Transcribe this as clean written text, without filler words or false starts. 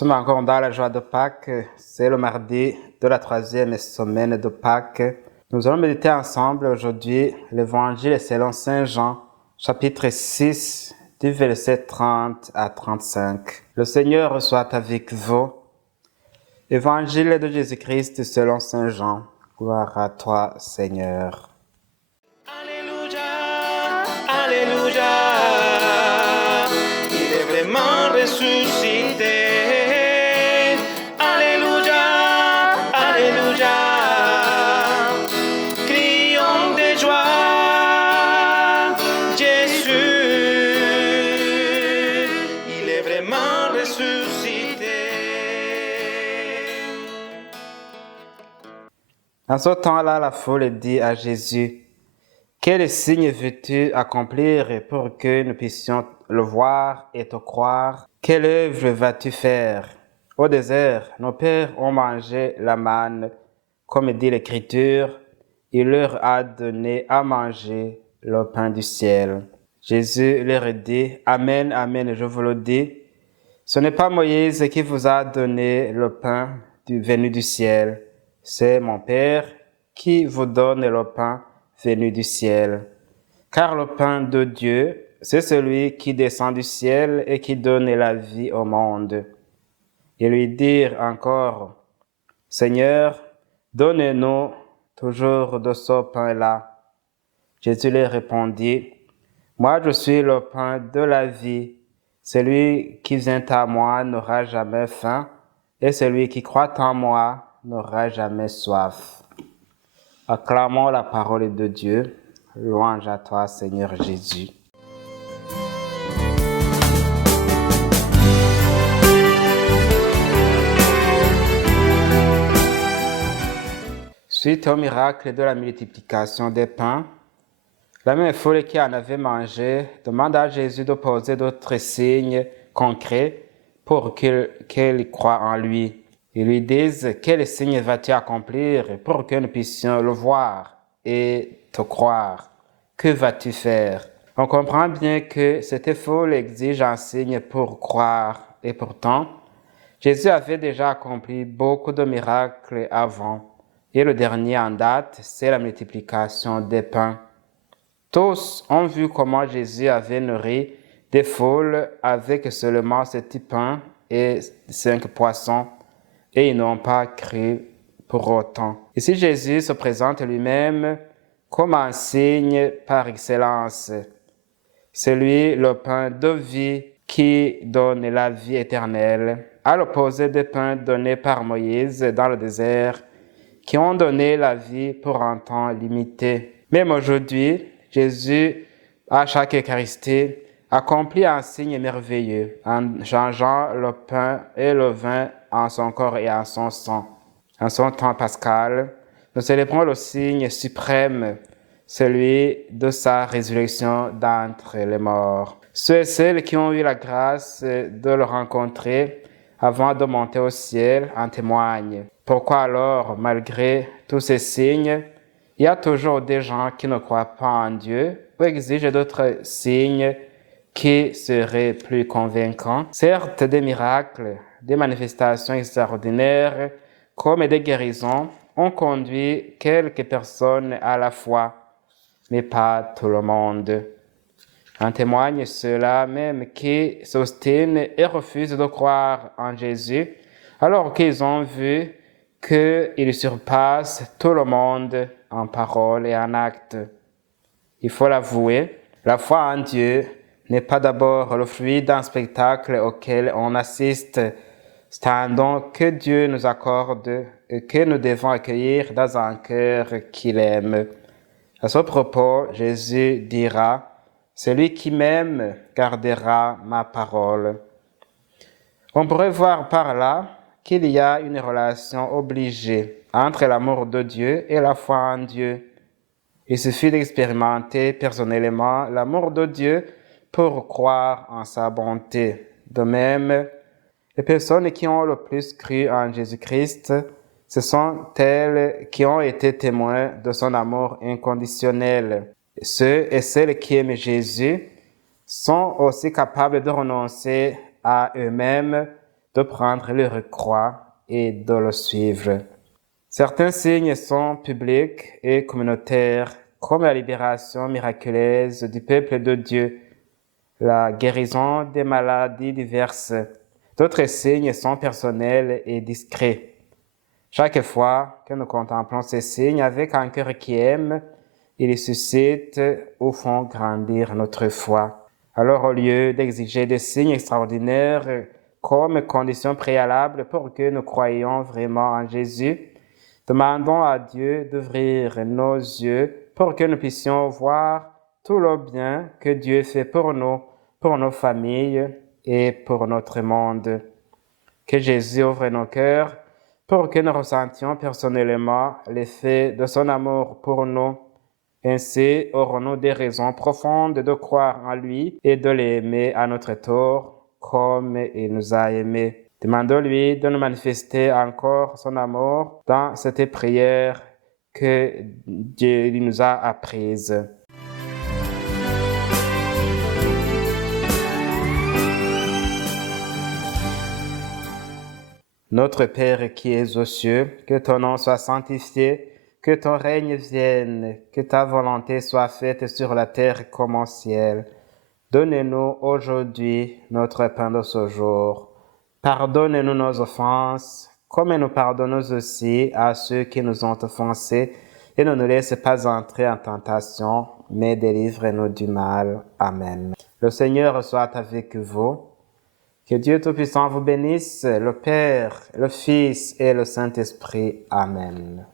sommes encore dans la joie de Pâques. C'est le mardi de la 3e semaine de Pâques. Nous allons méditer ensemble aujourd'hui l'Évangile selon Saint Jean, chapitre 6, du verset 30 à 35. Le Seigneur soit avec vous. Évangile de Jésus-Christ selon Saint Jean. Gloire à toi, Seigneur. Alléluia, Alléluia, il est vraiment ressuscité. Alléluia, Alléluia, crions de joie. Jésus, il est vraiment ressuscité. En ce temps-là, la foule dit à Jésus: quel signe veux-tu accomplir pour que nous puissions le voir et te croire? Quelle œuvre vas-tu faire? Au désert, nos pères ont mangé la manne, comme dit l'Écriture, il leur a donné à manger le pain du ciel. Jésus leur dit: Amen, amen, je vous le dis, ce n'est pas Moïse qui vous a donné le pain venu du ciel, c'est mon Père qui vous donne le pain venu du ciel. Car le pain de Dieu, c'est celui qui descend du ciel et qui donne la vie au monde. Et lui dire encore: Seigneur, donne-nous toujours de ce pain-là. Jésus lui répondit: moi je suis le pain de la vie. Celui qui vient à moi n'aura jamais faim, et celui qui croit en moi n'aura jamais soif. Acclamons la parole de Dieu. Louange à toi, Seigneur Jésus. Suite au miracle de la multiplication des pains, la même foule qui en avait mangé demande à Jésus de poser d'autres signes concrets pour qu'elle croie en lui. Ils lui disent: quel signe vas-tu accomplir pour que nous puissions le voir et te croire? Que vas-tu faire? On comprend bien que cette foule exige un signe pour croire, et pourtant, Jésus avait déjà accompli beaucoup de miracles avant, et le dernier en date, c'est la multiplication des pains. Tous ont vu comment Jésus avait nourri des foules avec seulement 7 pains et 5 poissons, et ils n'ont pas cru pour autant. Ici, Jésus se présente lui-même comme un signe par excellence. C'est lui le pain de vie qui donne la vie éternelle, à l'opposé des pains donnés par Moïse dans le désert, qui ont donné la vie pour un temps limité. Même aujourd'hui, Jésus, à chaque Eucharistie, accomplit un signe merveilleux en changeant le pain et le vin en son corps et en son sang. En son temps pascal, nous célébrons le signe suprême, celui de sa résurrection d'entre les morts. Ceux et celles qui ont eu la grâce de le rencontrer avant de monter au ciel en témoignent. Pourquoi alors, malgré tous ces signes, il y a toujours des gens qui ne croient pas en Dieu ou exigent d'autres signes qui seraient plus convaincants? Certes, des miracles, des manifestations extraordinaires comme des guérisons ont conduit quelques personnes à la foi, mais pas tout le monde. En témoigne ceux-là même qui s'obstinent et refusent de croire en Jésus, alors qu'ils ont vu qu'il surpasse tout le monde en parole et en acte. Il faut l'avouer, la foi en Dieu n'est pas d'abord le fruit d'un spectacle auquel on assiste. C'est un don que Dieu nous accorde et que nous devons accueillir dans un cœur qu'il aime. À ce propos, Jésus dira: celui qui m'aime gardera ma parole. On pourrait voir par là qu'il y a une relation obligée entre l'amour de Dieu et la foi en Dieu. Il suffit d'expérimenter personnellement l'amour de Dieu pour croire en sa bonté. De même, les personnes qui ont le plus cru en Jésus-Christ, ce sont elles qui ont été témoins de son amour inconditionnel. Ceux et celles qui aiment Jésus sont aussi capables de renoncer à eux-mêmes de prendre leur croix et de le suivre. Certains signes sont publics et communautaires, comme la libération miraculeuse du peuple de Dieu, la guérison des maladies diverses. D'autres signes sont personnels et discrets. Chaque fois que nous contemplons ces signes avec un cœur qui aime, ils suscitent ou font grandir notre foi. Alors, au lieu d'exiger des signes extraordinaires comme condition préalable pour que nous croyions vraiment en Jésus, demandons à Dieu d'ouvrir nos yeux pour que nous puissions voir tout le bien que Dieu fait pour nous, pour nos familles et pour notre monde. Que Jésus ouvre nos cœurs pour que nous ressentions personnellement l'effet de son amour pour nous. Ainsi aurons-nous des raisons profondes de croire en lui et de l'aimer à notre tour comme il nous a aimés. Demandons-lui de nous manifester encore son amour dans cette prière que Dieu nous a apprise. Notre Père qui es aux cieux, que ton nom soit sanctifié, que ton règne vienne, que ta volonté soit faite sur la terre comme au ciel. Donne-nous aujourd'hui notre pain de ce jour. Pardonne-nous nos offenses, comme nous pardonnons aussi à ceux qui nous ont offensés, et ne nous laisse pas entrer en tentation, mais délivre-nous du mal. Amen. Le Seigneur soit avec vous. Que Dieu Tout-Puissant vous bénisse, le Père, le Fils et le Saint-Esprit. Amen.